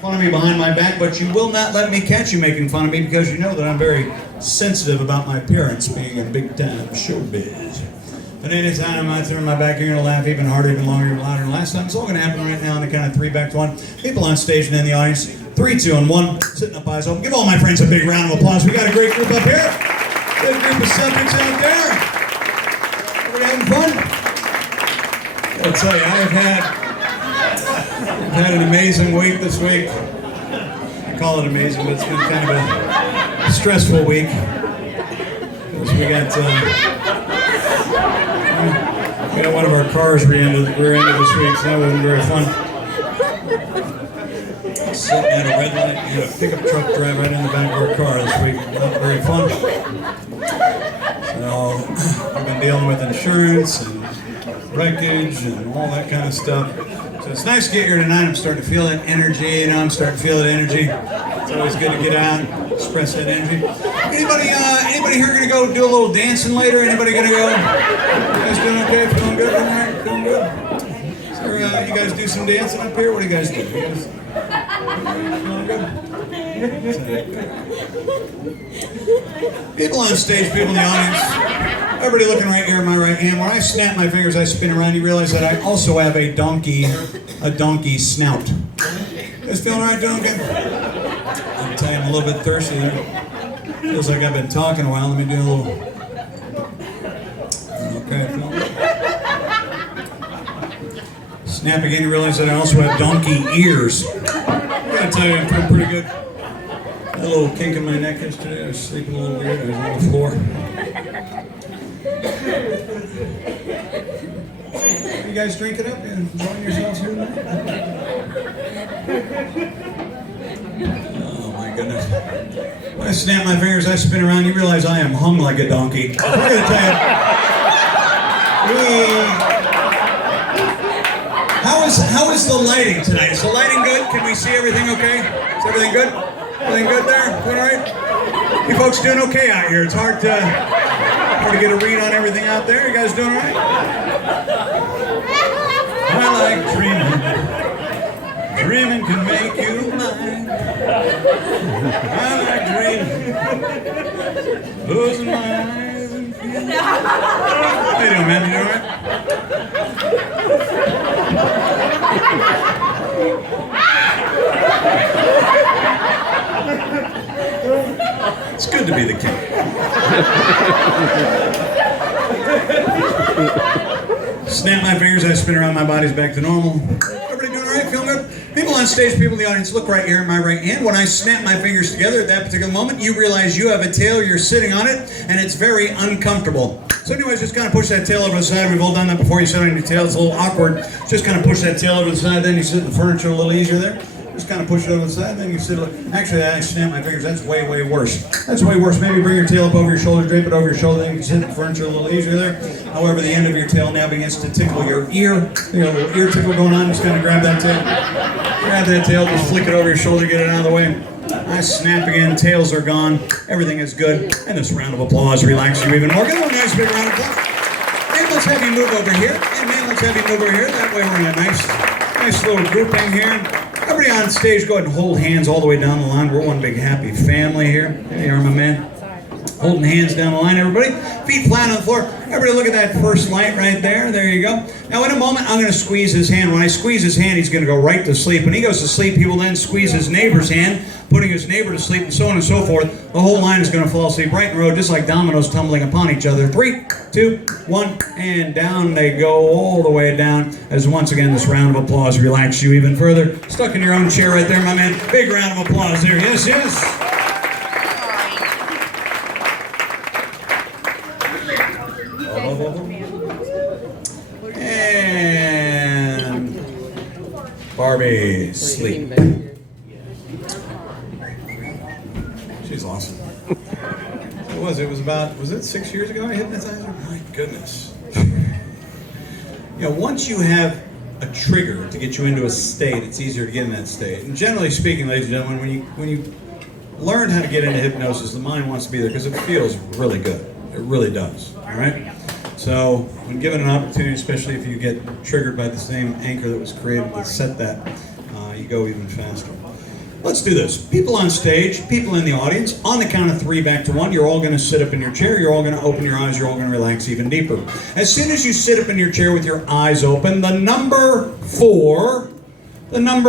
Fun of me behind my back, but you will not let me catch you making fun of me because you know that I'm very sensitive about my appearance being in big time showbiz. But anytime I turn my back, you're going to laugh even harder, even longer, even louder than last time. It's all going to happen right now on the count of 3, back to 1. People on stage and in the audience, 3, 2, and 1. Sitting up, eyes open. Give all my friends a big round of applause. We got a great group up here. Good group of subjects out there. Everybody having fun? I'll tell you, I've had an amazing week this week. I call it amazing, but it's been kind of a stressful week. Because we got one of our cars rear-ended this week, so that wasn't very fun. Sitting at a red light, had a pickup truck drive right in the back of our car this week. Not very fun. So we've been dealing with insurance and wreckage and all that kind of stuff. So it's nice to get here tonight. I'm starting to feel that energy, I'm starting to feel that energy. It's always good to get out and express that energy. Anybody here gonna go do a little dancing later? Anybody gonna go? You guys doing okay? Feeling good tonight? Feeling good? So, you guys do some dancing up here? What do you guys do? You guys feeling good? People on stage, people in the audience. Everybody looking right here in my right hand. When I snap my fingers, I spin around. You realize that I also have a donkey snout. You guys feeling all right, doing good? I'll tell you, I'm a little bit thirsty there. Feels like I've been talking a while. Let me do a little. Okay, feeling good. Snap again. You realize that I also have donkey ears. I gotta tell you, I'm feeling pretty good. Had a little kink in my neck yesterday. I was sleeping a little weird. I was on the floor. You guys drinking up and enjoying yourselves here tonight? Oh my goodness. When I snap my fingers, I spin around, you realize I am hung like a donkey. I'm going to tell you. How is the lighting tonight? Is the lighting good? Can we see everything okay? Is everything good? Everything good there? Doing all right? You folks doing okay out here? It's hard to get a read on everything out there. You guys doing all right? I like dreaming. Dreaming can make you mine. I like dreaming. Closing my eyes and feeling. How you doing, man? You doing all right? It's good to be the king. Snap my fingers, I spin around, my body's back to normal. Everybody doing all right? Feeling good? People on stage, people in the audience, look right here in my right hand. When I snap my fingers together at that particular moment, you realize you have a tail, you're sitting on it, and it's very uncomfortable. So anyways, just kind of push that tail over the side. We've all done that before. You sit on your tail, it's a little awkward. Just kind of push that tail over the side, then you sit in the furniture a little easier there. Just kind of push it over the side, then you sit. Actually, I snap my fingers. That's way, way worse. That's way worse. Maybe bring your tail up over your shoulder, drape it over your shoulder, then you can sit in the furniture a little easier there. However, the end of your tail now begins to tickle your ear. You got a little ear tickle going on. Just kind of grab that tail. Grab that tail, just flick it over your shoulder, get it out of the way. I snap again, tails are gone, everything is good. And this round of applause relaxes you even more. Give them a nice big round of applause. And let's have you move over here. And then let's have you move over here. That way we're in a nice little grouping here. Everybody on stage, go ahead and hold hands all the way down the line. We're one big happy family here. There you are, my man. Holding hands down the line, everybody. Feet flat on the floor. Everybody look at that first light right there. There you go. Now in a moment, I'm going to squeeze his hand. When I squeeze his hand, he's going to go right to sleep. When he goes to sleep, he will then squeeze his neighbor's hand, putting his neighbor to sleep, and so on and so forth. The whole line is going to fall asleep right in a row, just like dominoes tumbling upon each other. 3, 2, 1, and down they go all the way down. As once again, this round of applause relaxes you even further. Stuck in your own chair right there, my man. Big round of applause there. Yes, yes. And Barbie, sleep. She's awesome. What was it? Was it 6 years ago I hypnotized her? My goodness. You know, once you have a trigger to get you into a state, it's easier to get in that state. And generally speaking, ladies and gentlemen, when you learn how to get into hypnosis, the mind wants to be there because it feels really good. It really does. All right? So when given an opportunity, especially if you get triggered by the same anchor that was created to set that, you you go even faster. Let's do this. People on stage, people in the audience, on the count of 3 back to 1, you're all going to sit up in your chair, you're all going to open your eyes, you're all going to relax even deeper. As soon as you sit up in your chair with your eyes open, the number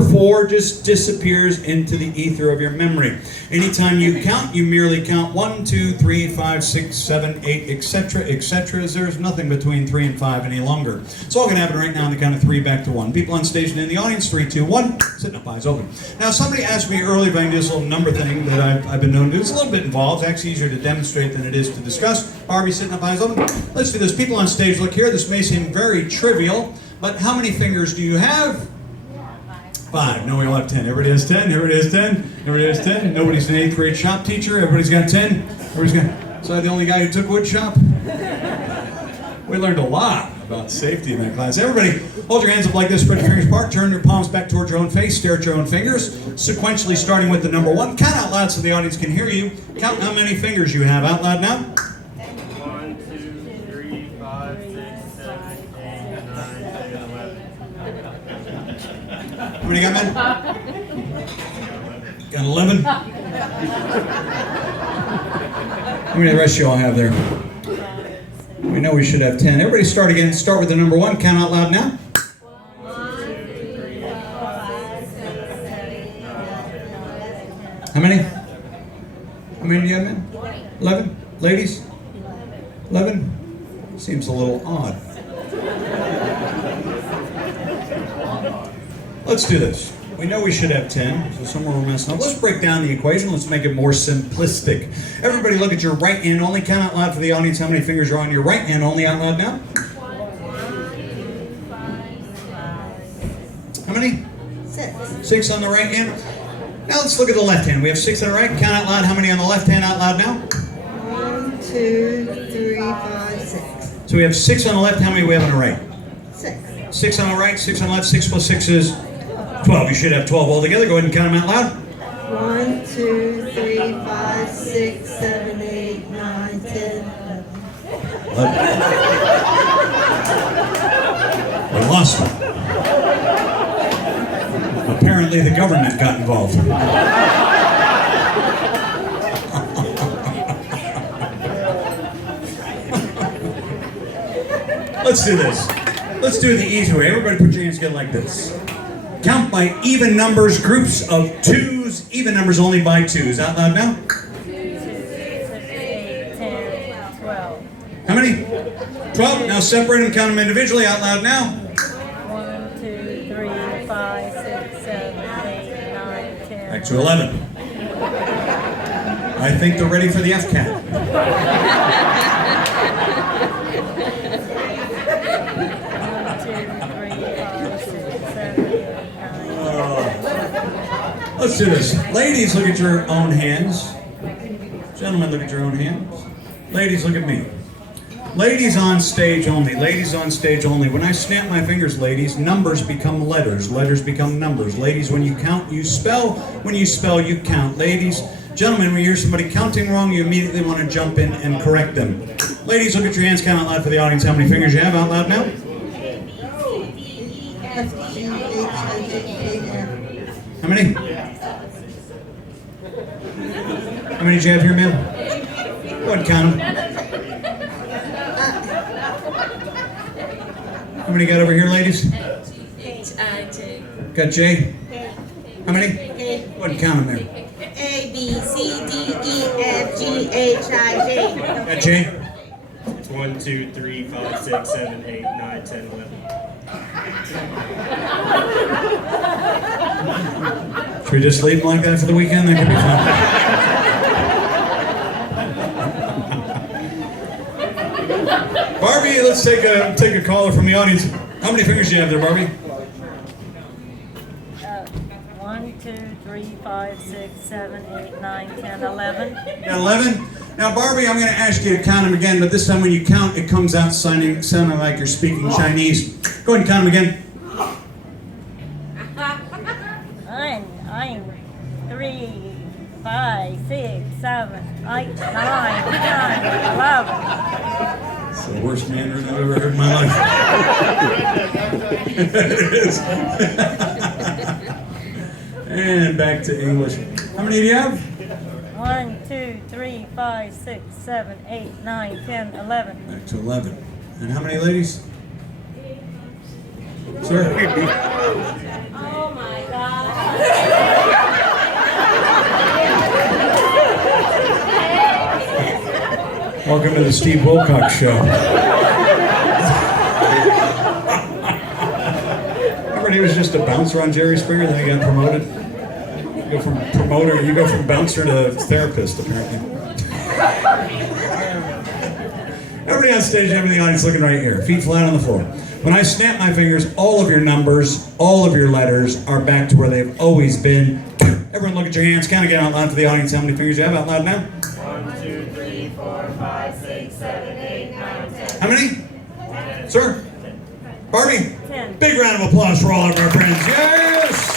4 just disappears into the ether of your memory. Anytime you count, you merely count 1, 2, 3, 5, 6, 7, 8, etc., etc. There's nothing between 3 and 5 any longer. It's all going to happen right now on the count of 3 back to 1. People on stage and in the audience, 3, 2, 1, sitting up, eyes open. Now, somebody asked me earlier if I can do this little number thing that I've been known to do. It's a little bit involved. It's actually easier to demonstrate than it is to discuss. Barbie, sitting up, eyes open. Let's do this. People on stage, look here. This may seem very trivial, but how many fingers do you have? 5. No, we all have 10. Everybody has 10. Everybody has 10. Everybody has 10. Nobody's an 8th grade shop teacher. Everybody's got 10. Everybody's got. So I'm the only guy who took wood shop. We learned a lot about safety in that class. Everybody, hold your hands up like this. Spread your fingers apart. Turn your palms back towards your own face. Stare at your own fingers. Sequentially, starting with the number 1. Count out loud so the audience can hear you. Count how many fingers you have out loud now. 1, 2, 3, 5, 6, 7, 8, 9, 10, 11. How many got, men? Got 11? How many of the rest of you all have there? We know we should have 10. Everybody start again. Start with the number 1. Count out loud now. 1, 2, 3, 4, 5, 6, 7, 8, 9, 10. How many? How many do you have, men? 11? Ladies? 11? Seems a little odd. Let's do this. We know we should have 10, so somewhere we're messing up. Let's break down the equation. Let's make it more simplistic. Everybody look at your right hand only. Count out loud for the audience how many fingers are on your right hand only out loud now. 1, 2, 5, 6. How many? 6. 6 on the right hand. Now let's look at the left hand. We have 6 on the right. Count out loud how many on the left hand out loud now. 1, 2, 3, 5, 6. So we have 6 on the left. How many do we have on the right? 6. 6 on the right, 6 on the left. 6 plus 6 is 12. You should have 12 altogether. Go ahead and count them out loud. 1, 2, 3, 5, 6, 7, 8, 9, 10, 11. We lost one. Apparently the government got involved. Let's do this. Let's do it the easy way. Everybody put your hands together like this. Count by even numbers, groups of 2s, even numbers only by 2s. Out loud now. 2, 6, 8, 10, 12. How many? 12. Now separate them, count them individually. Out loud now. 1, 2, 3, 5, 6, 7, 8, 9, 10. Back to 11. I think they're ready for the F-cat. 1, 2, 3, 5, 6, 7, 8, 9. Let's do this. Ladies, look at your own hands. Gentlemen, look at your own hands. Ladies, look at me. Ladies on stage only. Ladies on stage only. When I snap my fingers, ladies, numbers become letters. Letters become numbers. Ladies, when you count, you spell. When you spell, you count. Ladies, gentlemen, when you hear somebody counting wrong, you immediately want to jump in and correct them. Ladies, look at your hands. Count out loud for the audience. How many fingers you have out loud now? F, G, H, I, J, K, L. How many? How many did you have here, ma'am? Go ahead and count them. How many got over here, ladies? H-I-J. Got J? How many? A, Go ahead and count them there. B, C, D, E, F, G, H, I, J. Got J? 1, 2, 3, 5, 6, 7, 8, 9, 10, 11. Should we just leave them like that for the weekend? That could be fun. Barbie, let's take a caller from the audience. How many fingers do you have there, Barbie? 1, 2, 3, 5, 6, 7, 8, 9, 10, 11. Got 11? Now, Barbie, I'm going to ask you to count them again, but this time when you count, it comes out sounding like you're speaking Chinese. Go ahead and count them again. 1, 3, 5, 6, 7, 8, 9, 10, 11. It's the worst Mandarin I've ever heard in my life. It is. And back to English. How many do you have? 1, 2, 3, 5, 6, 7, 8, 9, 10, 11. Back to 11. And how many ladies? Sir? Oh my God. Welcome to the Steve Wilcox Show. Remember he was just a bouncer on Jerry Springer, then he got promoted? You go from bouncer to therapist, apparently. Everybody on stage and everybody in the audience looking right here. Feet flat on the floor. When I snap my fingers, all of your numbers, all of your letters are back to where they've always been. Everyone look at your hands. Count again out loud for the audience. How many fingers you have out loud now? 1, 2, 3, 4, 5, 6, 7, 8, 9, 10. How many? Sir? Barbie? 10. Big round of applause for all of our friends. Yes!